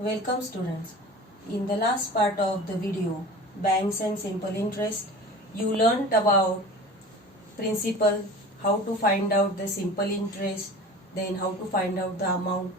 Welcome students. In the last part of the video, banks and simple interest, you learnt about principle, how to find out the simple interest, then how to find out the amount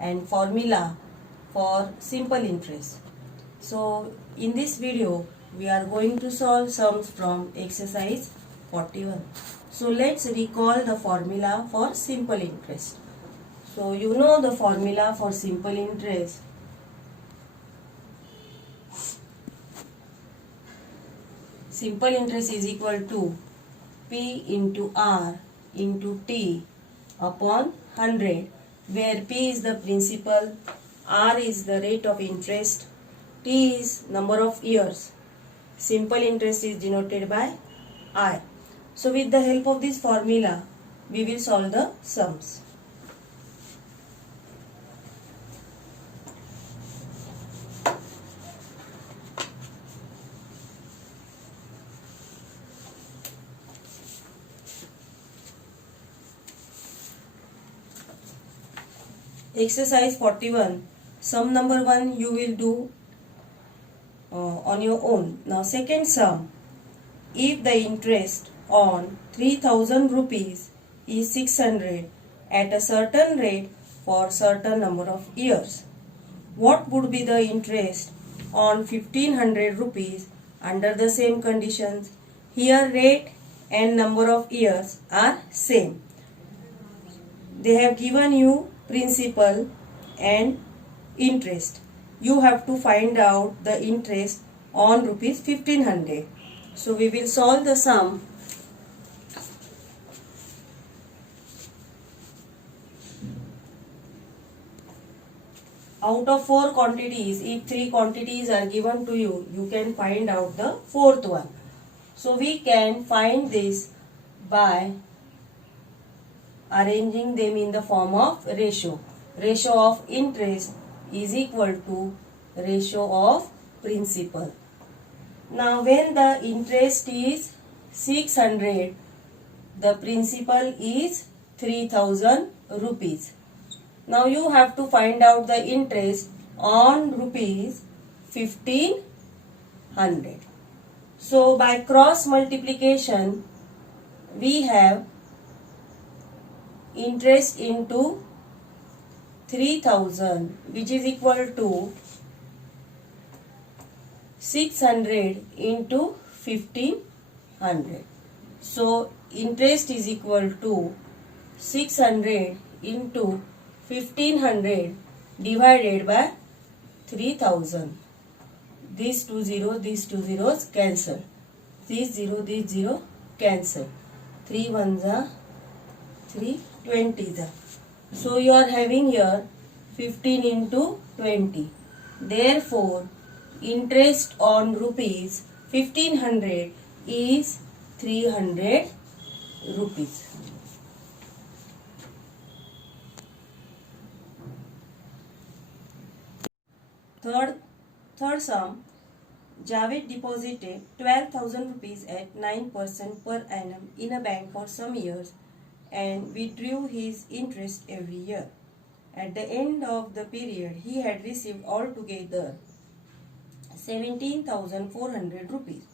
and formula for simple interest. So in this video, we are going to solve sums from exercise 41. So let's recall the formula for simple interest. So you know the formula for simple interest. Simple interest is equal to P into R into T upon 100, where P is the principal, R is the rate of interest, T is number of years. Simple interest is denoted by I. So with the help of this formula, we will solve the sums. Exercise 41, sum number 1 you will do on your own. Now second sum, if the interest on 3000 rupees is 600 at a certain rate for certain number of years, what would be the interest on 1500 rupees under the same conditions? Here rate and number of years are same. They have given you principal and interest. You have to find out the interest on rupees 1500. So we will solve the sum. Out of 4 quantities, if 3 quantities are given to you, you can find out the fourth one. So we can find this by arranging them in the form of ratio. Ratio of interest is equal to ratio of principal. Now when the interest is 600, the principal is 3000 rupees. Now you have to find out the interest on rupees 1500. So by cross multiplication, we have interest into 3000, which is equal to 600 into 1500. So interest is equal to 600 into 1500 divided by 3000. These two zeros cancel. This 0 cancel. 3 ones are 3 20s are. So you are having here 15 into 20. Therefore, interest on rupees 1500 is 300 rupees. Third sum, Javed deposited 12,000 rupees at 9% per annum in a bank for some years and withdrew his interest every year. At the end of the period, he had received altogether 17,400 rupees.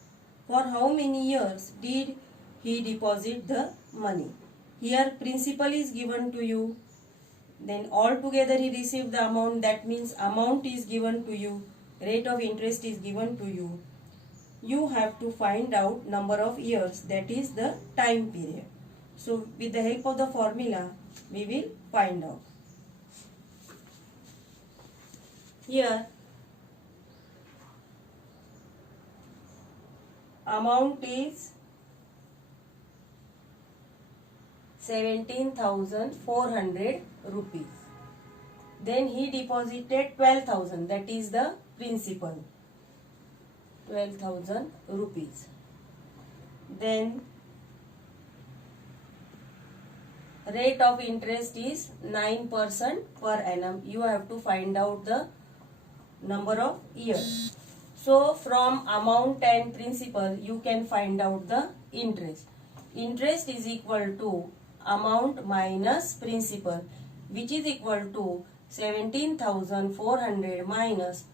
For how many years did he deposit the money? Here principal is given to you. Then altogether he received the amount. That means amount is given to you. Rate of interest is given to you. You have to find out number of years. That is the time period. So with the help of the formula, we will find out. Here amount is 17,400 rupees. Then he deposited 12,000, that is the principal, 12,000 rupees. Then rate of interest is 9% per annum. You have to find out the number of years. So from amount and principal, you can find out the interest. Interest is equal to amount minus principal, which is equal to 17,400 minus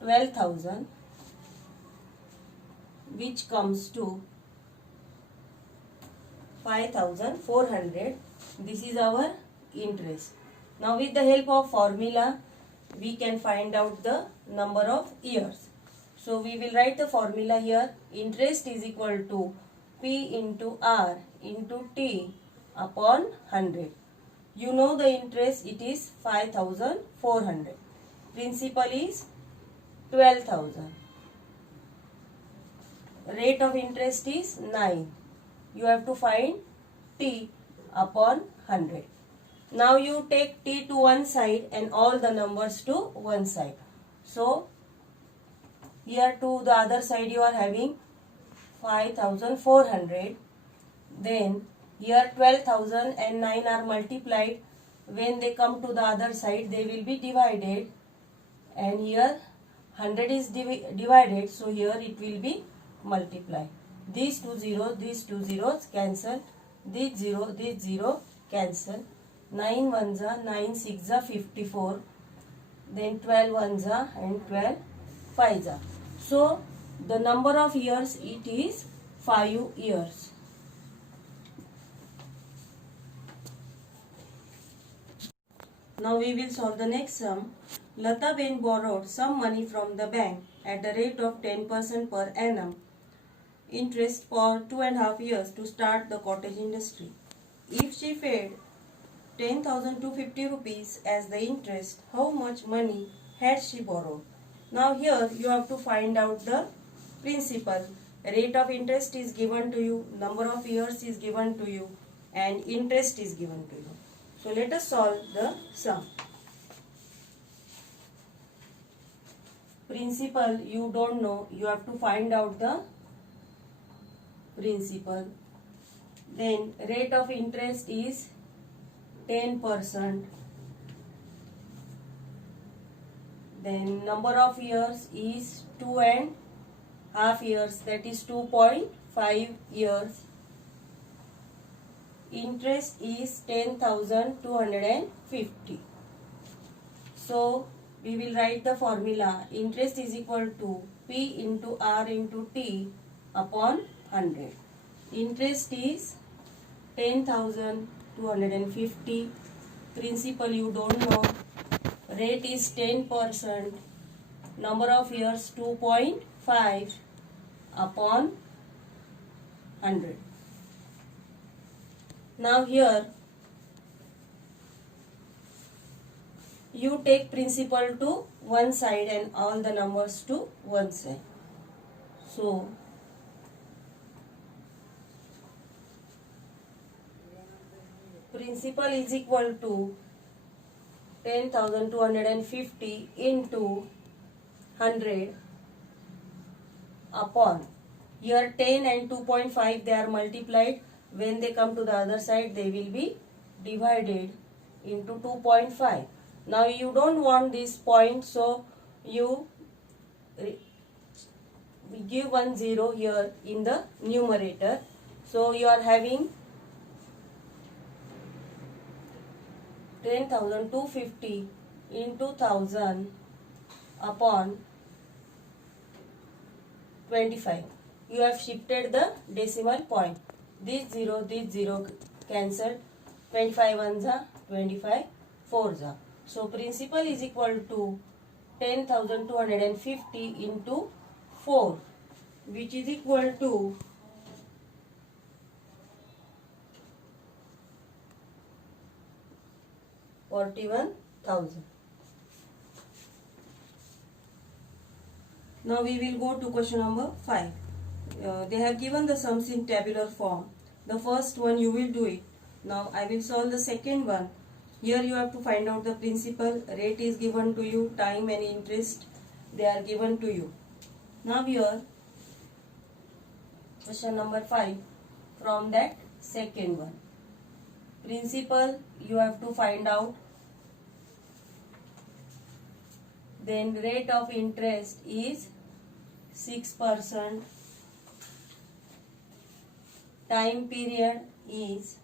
12,000, which comes to 5,400. This is our interest. Now with the help of formula, we can find out the number of years. So we will write the formula here. Interest is equal to P into R into T upon 100. You know the interest, it is 5,400. Principal is 12,000. Rate of interest is 9. You have to find T upon 100. Now you take T to one side and all the numbers to one side. So here to the other side you are having 5,400. Then here 12,000 and 9 are multiplied. When they come to the other side, they will be divided. And here 100 is divided, so here it will be multiplied. These two zeros cancel. This 0 cancel. 9 ones are 9 6 are 54. Then 12 ones are and 12 fives are. So the number of years, it is 5 years. Now we will solve the next sum. Lata Ben borrowed some money from the bank at the rate of 10% per annum interest for 2.5 years to start the cottage industry. If she paid 10,250 rupees as the interest, how much money had she borrowed? Now here you have to find out the principal. Rate of interest is given to you, number of years is given to you, and interest is given to you. So let us solve the sum. Principal you don't know, you have to find out the principal. Then rate of interest is 10%. Then number of years is 2.5 years, that is 2.5 years. Interest is 10,250. So we will write the formula. Interest is equal to P into R into T upon 100. Interest is 10,250. Principal you don't know. Rate is 10%. Number of years 2.5 upon 100. Now here you take principal to one side and all the numbers to one side. So principal is equal to 10,250 into 100 upon, here 10 and 2.5 they are multiplied. When they come to the other side, they will be divided into 2.5. Now you don't want this point, so you give 1 0 here in the numerator. So you are having 10,250 into 1000 upon 25. You have shifted the decimal point. This 0 cancelled. 25 ones are 25 fours are. So principal is equal to 10,250 into 4, which is equal to 41,000. Now we will go to question number 5. They have given the sums in tabular form. The first one you will do it. Now I will solve the second one. Here you have to find out the principal. Rate is given to you. Time and interest they are given to you. Now here question number 5 from that second one. Principal you have to find out. Then rate of interest is 6%. Time period is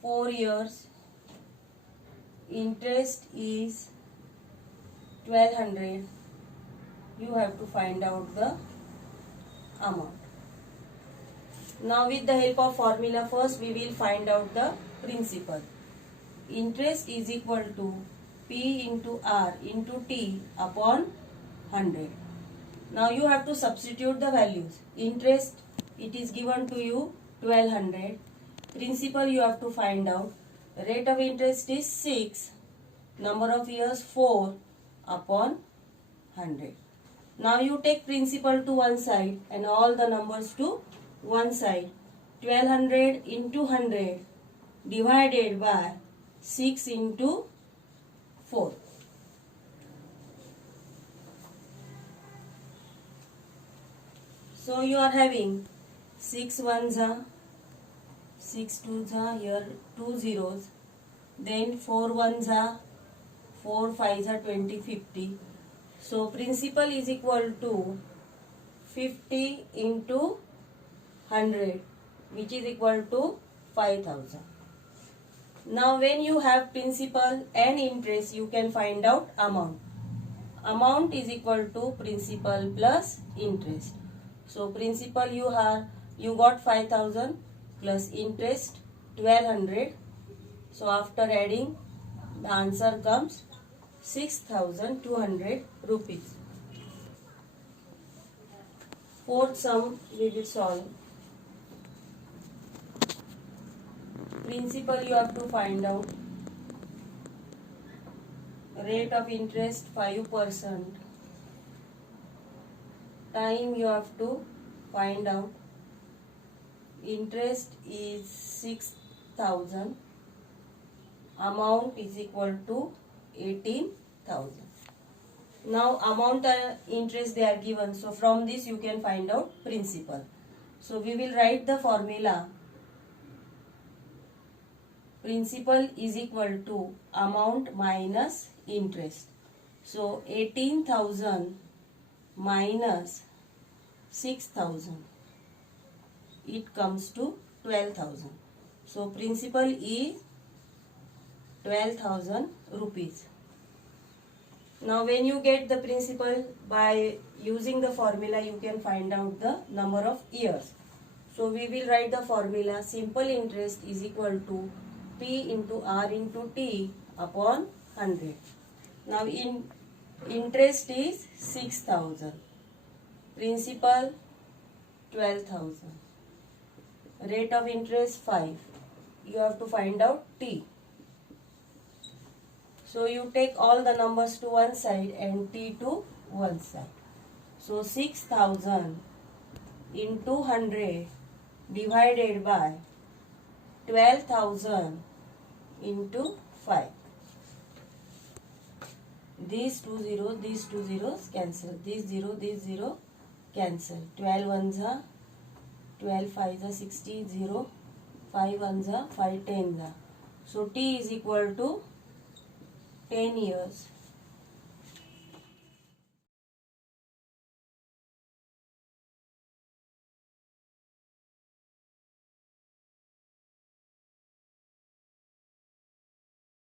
4 years. Interest is 1200. You have to find out the amount. Now with the help of formula, first we will find out the principal. Interest is equal to P into R into T upon 100. Now you have to substitute the values. Interest, it is given to you 1200. Principal you have to find out. Rate of interest is 6. Number of years 4 upon 100. Now you take principal to one side and all the numbers to one side. 1200 into 100 divided by 6 into 4. So you are having 6 ones are 6 twos are here 2 zeros, then 4 ones are 4 fives are 20, 50. So principal is equal to 50 into 100, which is equal to 5000. Now when you have principal and interest, you can find out amount. Amount is equal to principal plus interest. So principal you got 5000 plus interest 1200. So after adding, the answer comes 6200 rupees. Fourth sum we will solve. Principal you have to find out. Rate of interest 5%. Time you have to find out. Interest is 6000. Amount is equal to 18,000. Now amount and interest they are given. So from this you can find out principal. So we will write the formula. Principal is equal to amount minus interest. So 18,000 minus 6,000. It comes to 12,000. So principal is 12,000 rupees. Now when you get the principal, by using the formula you can find out the number of years. So we will write the formula. Simple interest is equal to P into R into T upon 100. Now in interest is 6,000. Principal 12,000. Rate of interest 5. You have to find out T. So you take all the numbers to one side and T to one side. So 6,000 into 100 divided by 12,000 into 5. These two zeros cancel. This 0 cancel. 12 ones are 12 fives are 60, 0, 5 ones are 5 tens are. So T is equal to 10 years.